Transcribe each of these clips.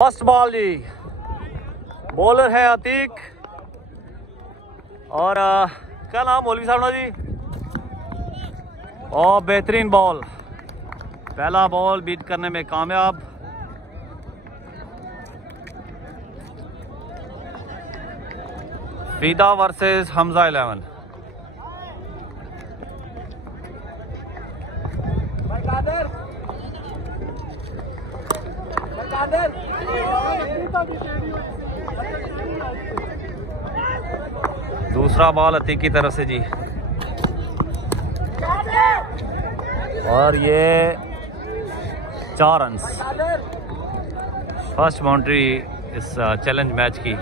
First ball जी, bowler है अतीक और क्या नाम मौलवी साहब ना जी। और बेहतरीन बॉल, पहला बॉल बीट करने में कामयाब। फीदा वर्सेस हमजा 11। दूसरा बॉल अतीक की तरफ से जी, और ये 4 रन। फर्स्ट बाउंड्री इस चैलेंज मैच की।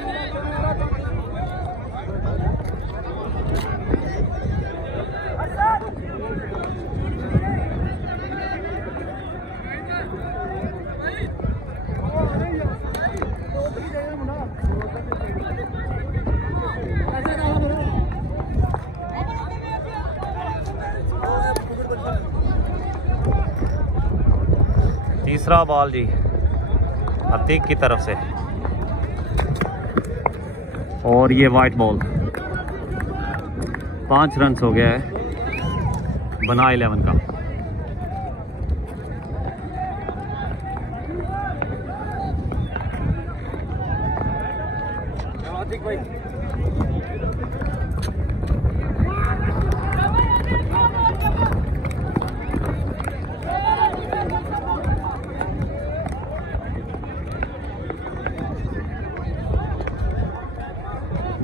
तीसरा बॉल जी अतीक की तरफ से, और ये वाइट बॉल। 5 रन हो गया है बना 11 का।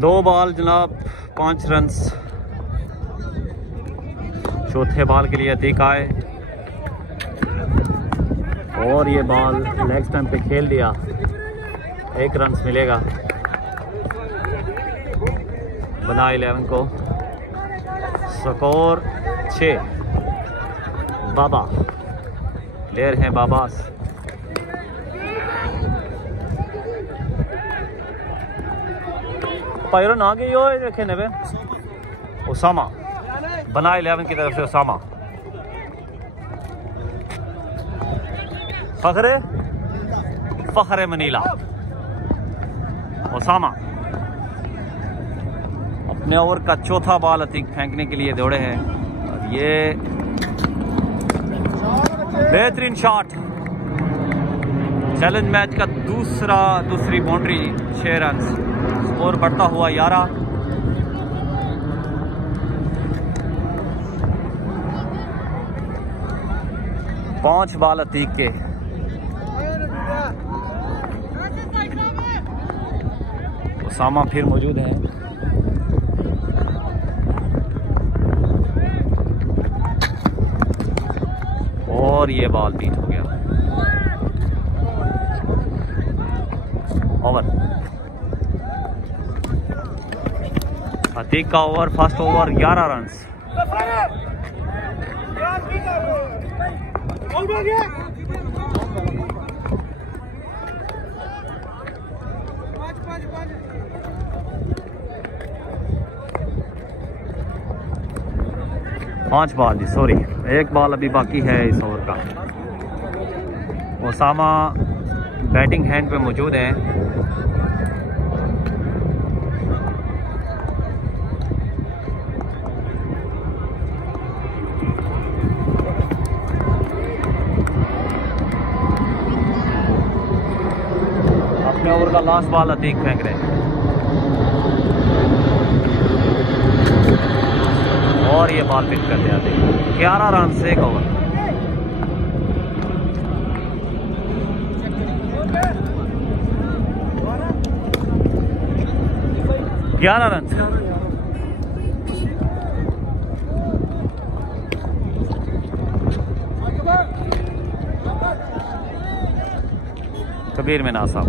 दो बॉल जनाब, 5 रन। चौथे बॉल के लिए अतीक आए और ये बॉल लेग स्टंप पे खेल दिया। 1 रन मिलेगा बना 11 को। स्कोर 6। बाबा प्लेयर हैं बाबास। पायरो ना गई हो देखे ने उसामा बना 11 की तरफ से। उसामा फखरे मनीला। उसामा अपने ओवर का चौथा बॉल अतीक फेंकने के लिए दौड़े हैं, और ये बेहतरीन शॉट। चैलेंज मैच का दूसरी बाउंड्री, 6 रन। स्कोर बढ़ता हुआ 11। पांच बॉल अतीक के। उसामा फिर मौजूद है। और ये बॉल बीट हो गया। ओवर अतीक का ओवर, फर्स्ट ओवर 11 रन। पांच बॉल जी, सॉरी 1 बॉल अभी बाकी है इस ओवर का। उसामा बैटिंग हैंड पे मौजूद है। अपने ओवर का लास्ट बॉल अतीक फेंक रहे हैं, और ये बॉल पिक कर दिया। 11 रन से 1 ओवर। रन। कबीर मीना साहब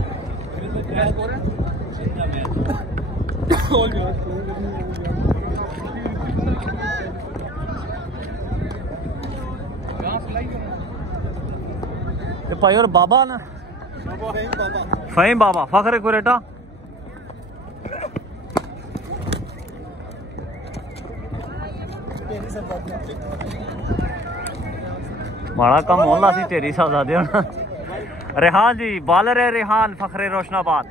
भाई, और बाबा ना फहीम बाबा फखरे कुरेटा। माड़ा कम होला सी ढेरी साहब होना। रेहान जी बॉलर है, रेहान फखरे रोशनाबाद।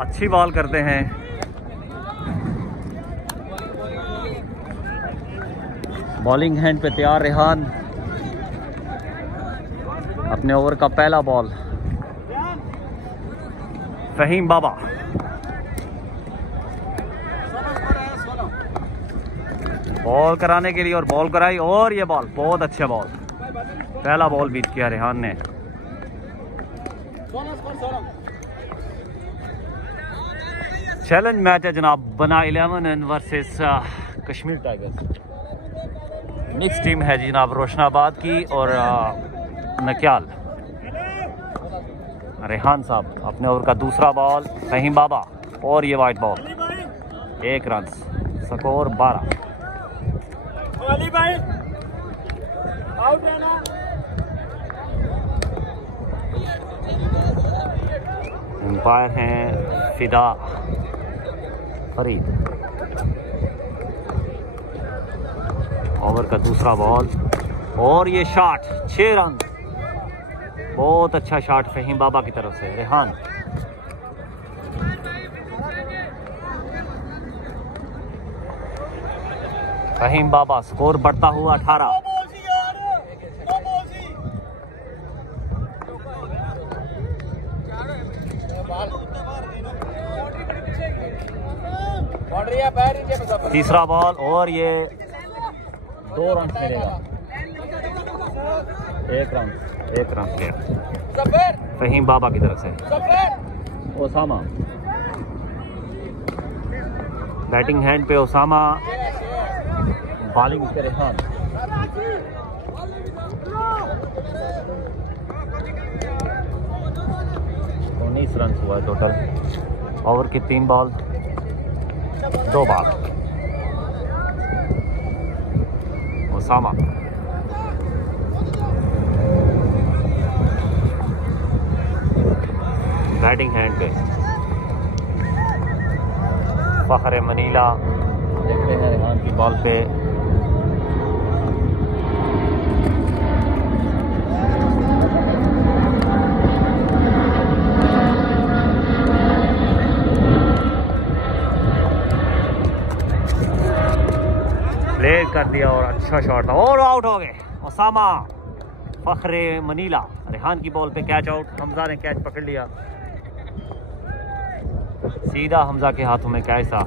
अच्छी बॉल करते हैं। बॉलिंग हैंड पे तैयार रेहान। अपने ओवर का पहला बॉल फहीम बाबा। बॉल कराने के लिए और बॉल कराई और ये बॉल बहुत अच्छे बॉल। पहला बॉल बीट किया रेहान ने। चैलेंज मैच है जनाब, बना 11 versus Kashmir tigers. Mix team है जी जनाब, रोशनाबाद की और नक्याल। रेहान साहब अपने ओवर का दूसरा बॉल, फहीम बाबा और ये white ball. 1 run, score 12। Umpire हैं फिदा फरीद। ओवर का दूसरा बॉल और ये शॉट, 6 रन। बहुत अच्छा शॉट फहीम बाबा की तरफ से। रेहान फहीम बाबा, स्कोर बढ़ता हुआ 18। तीसरा बॉल और ये 2 रन मिलेगा। 1 रन लिया फहीम बाबा की तरफ से। ओसामा बैटिंग हैंड पे, ओसामा बॉलिंग पे रेहान। उन्नीस रन हुआ है टोटल। ओवर की 3 ball 2 ball. Osama batting hand पे, फखरे मनीला देखते हैं रेहान की बॉल पे। प्ले कर दिया और अच्छा शॉट था और आउट हो गए। ओसामा फखरे मनीला रेहान की बॉल पे कैच आउट। हमजा ने कैच पकड़ लिया, सीधा हमजा के हाथों में कैच था।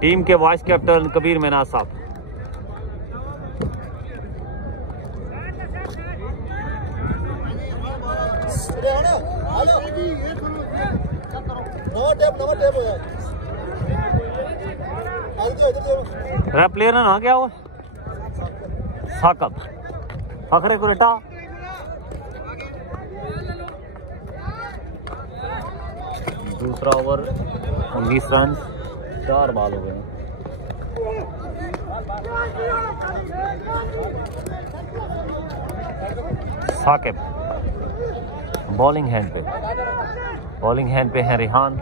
टीम के वाइस कैप्टन कबीर मेनाज साहब। प्लेयर ना क्या हुआ साकब फखरे को रेटा। दूसरा ओवर 19 रन, 4 बॉल हो गए। साकिब बॉलिंग हैंड पे है रेहान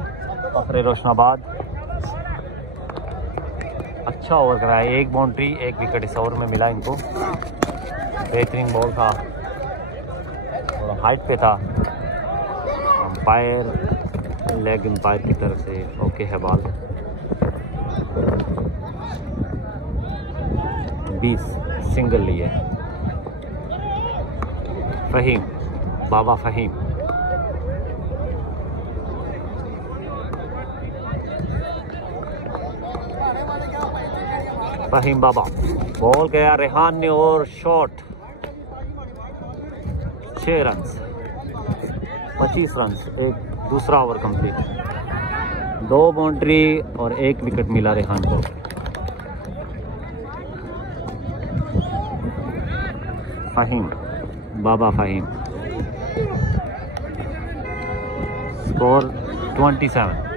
फखरे रोशनाबाद। अच्छा ओवर कराया, 1 बाउंड्री 1 विकेट इस ओवर में मिला इनको। बेहतरीन बॉल था और हाइट पे था। अंपायर लेग अंपायर की तरफ से ओके है बॉल। 20 सिंगल लिए फहीम बाबा। फहीम बाबा बॉल गया रेहान ने और शॉट। 6 run, 25 run. एक दूसरा ओवर कंप्लीट। 2 बाउंड्री और 1 विकेट मिला रेहान को। Faheem Baba score 27।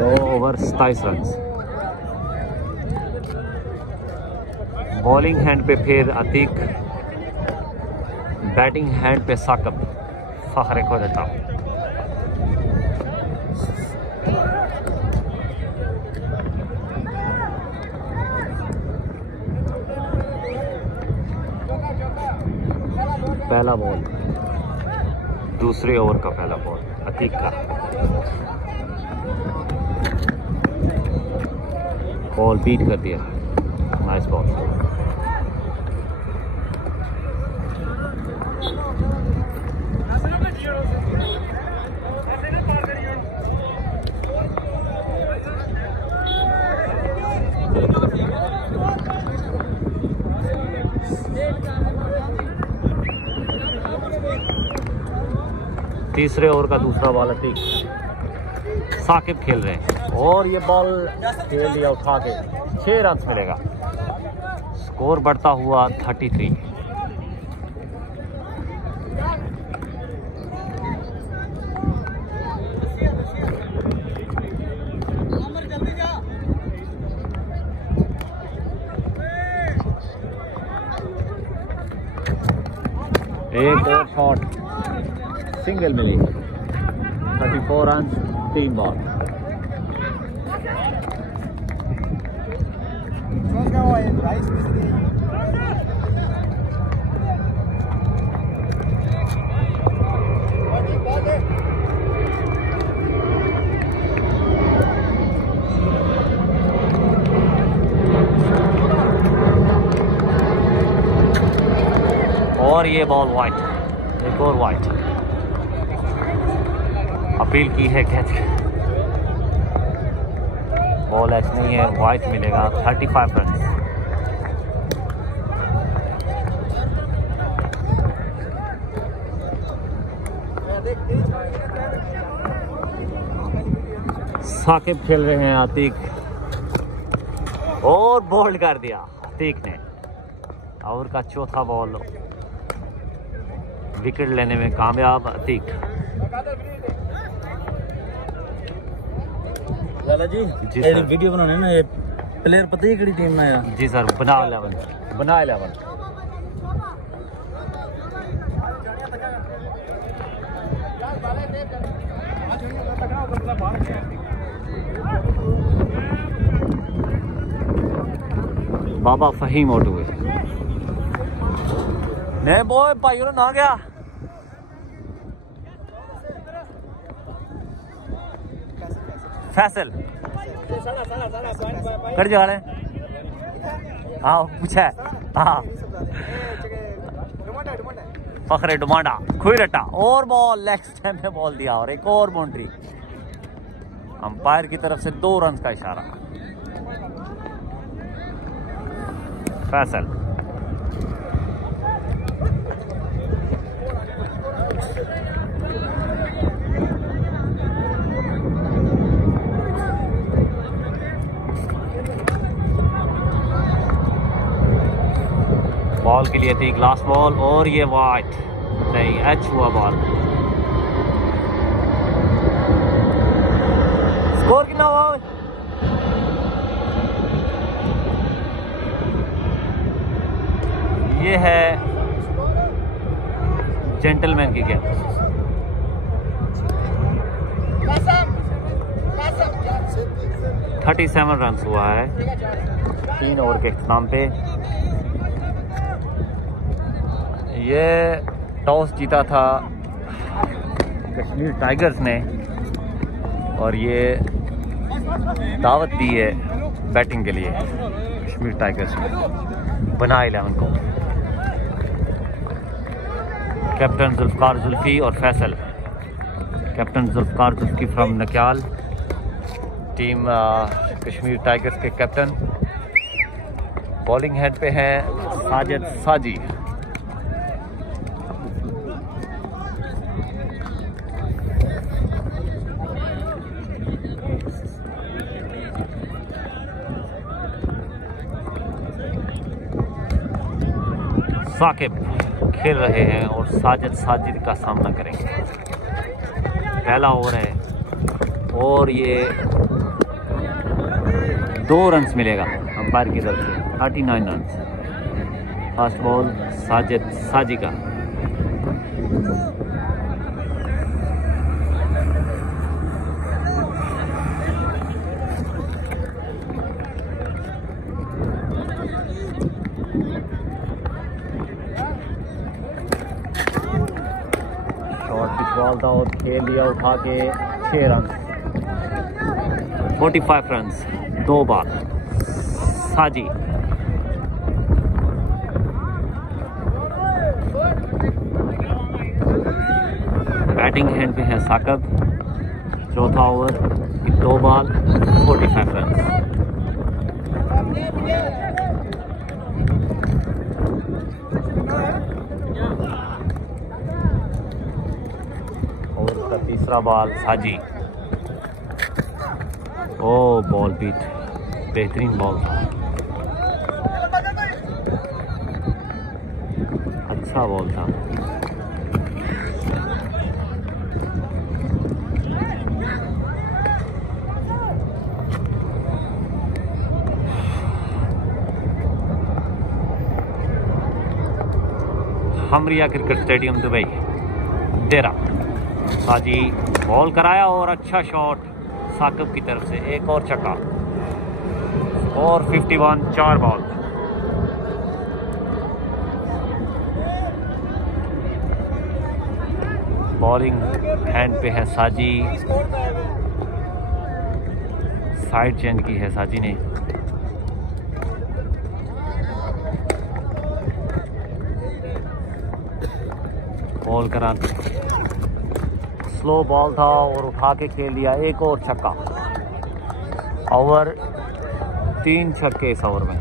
2 over 27 run. Bowling hand पे फिर अतीक, बैटिंग हैंड पे साकिब फखरे को देता। पहला बॉल, दूसरे ओवर का पहला बॉल अतीक का। बॉल बीट कर दिया, नाइस बॉल। तीसरे ओवर का दूसरा बॉल अतीक, साकिब खेल रहे हैं और ये बॉल खेल लिया उठा के, 6 रन मिलेगा। स्कोर बढ़ता हुआ 33। एक और शॉट सिंगल मिली, 34 रन 3 बॉल। और ये बॉल वाइट, एक और वाइट। अपील की है कैच, बॉल ऐच नहीं है, वाइट मिलेगा। 35 रन। साकिब खेल रहे हैं, अतीक और बोल्ड कर दिया अतीक ने। ओवर का चौथा बॉल, विकेट लेने में कामयाब अतीक। लाला जी सर, वीडियो बनाने ना, ये प्लेयर पता ही किहड़ी टीम में आया? जी सर, बना 11, बना 11। बाबा फहीम आउट हुए। नहीं बॉय भाई ना गया। फैसल कर जा रहे, हाँ पूछा है, हाँ फखरे डुमांडा खुई रटा और बॉल लेग स्टैंड में बॉल दिया और एक और बाउंड्री। अंपायर की तरफ से 2 रन का इशारा। फैसल बॉल के लिए थी लास्ट बॉल और ये वाइट नहीं, एच हुआ बॉल। स्कोर कितना हुआ? ये है जेंटलमैन की गेम। 37 रन हुआ है 3 ओवर के इख्तिताम पे। ये टॉस जीता था कश्मीर टाइगर्स ने और ये दावत दी है बैटिंग के लिए कश्मीर टाइगर्स ने। बना 11 को कैप्टन जुल्फकार जुल्फी और Faisal. Captain Zulfikar Zulfi from Nakyal, team Kashmir tigers के कैप्टन। बॉलिंग हेड पे हैं साजिद साजी। साकिब खेल रहे हैं और साजिद साजिद का सामना करेंगे। पहला ओवर है और ये 2 रन्स मिलेगा अंपायर की तरफ से, 39 रन्स। फास्ट बॉल साजिद साजी का। शॉर्ट पिच बॉल था और खेल दिया उठा के 6 रन, 45 रन्स, 2 बॉल। साजी बैटिंग हैंड पे है साकब। चौथा ओवर की 2 बॉल, 45 रन। ओवर का तीसरा बॉल साजी। ओ बॉल बीट, बेहतरीन बॉल था, अच्छा बॉल था। हमरिया क्रिकेट स्टेडियम दुबई, देरा। साजी बॉल कराया और अच्छा शॉट साकिब की तरफ से, एक और छक्का और 51, 4 बॉल। बॉलिंग हैंड पे है साजी, साइड चेंज की है साजी ने। बॉल करा, स्लो बॉल था और उठा के खेल दिया, एक और छक्का। ओवर 3 छक्के इस ओवर में,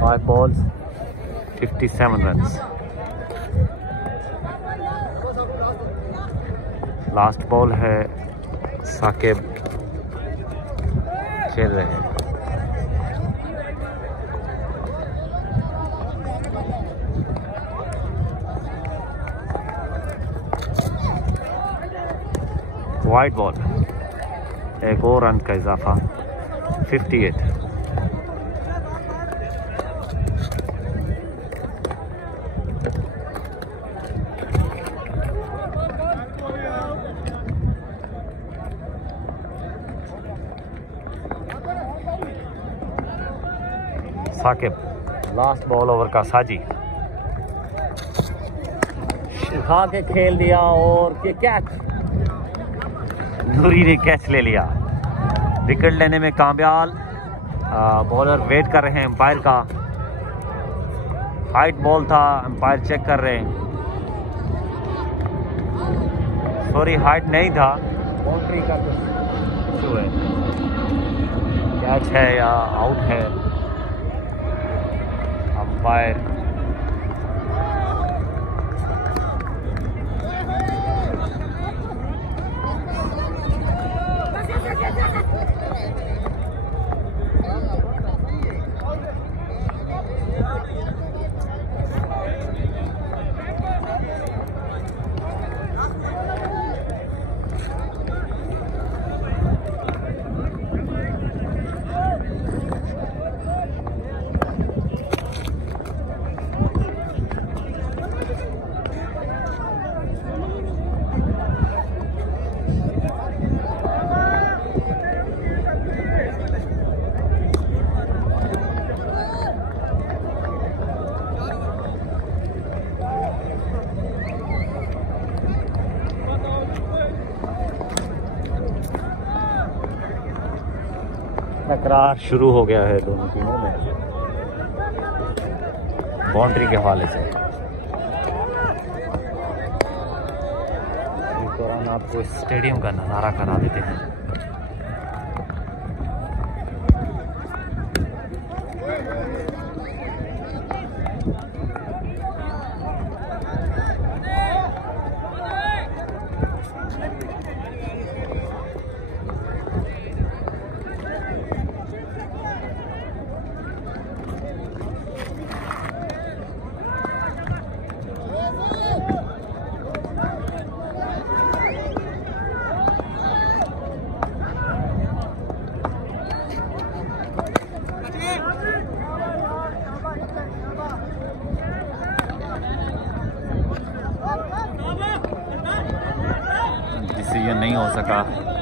5 बॉल्स, 57 रन्स। लास्ट बॉल है, साकिब खेल रहे हैं। वाइड बॉल, एक और रन का इजाफा, 58। साकिब, लास्ट बॉल ओवर का साजी, उठा के खेल दिया और ये कैच, नूरी ने कैच ले लिया। विकेट लेने में कामयाब। बॉलर वेट कर रहे हैं एम्पायर का। हाइट बॉल था, एम्पायर चेक कर रहे हैं। सॉरी, हाइट नहीं था, बाउंड्री का कुछ इशू है, कैच है या आउट है। अंपायर तकरार शुरू हो गया है दोनों टीमों में बाउंड्री के हवाले से। इस दौरान आपको स्टेडियम का नज़ारा करा देते हैं। डिसीजन नहीं हो सका।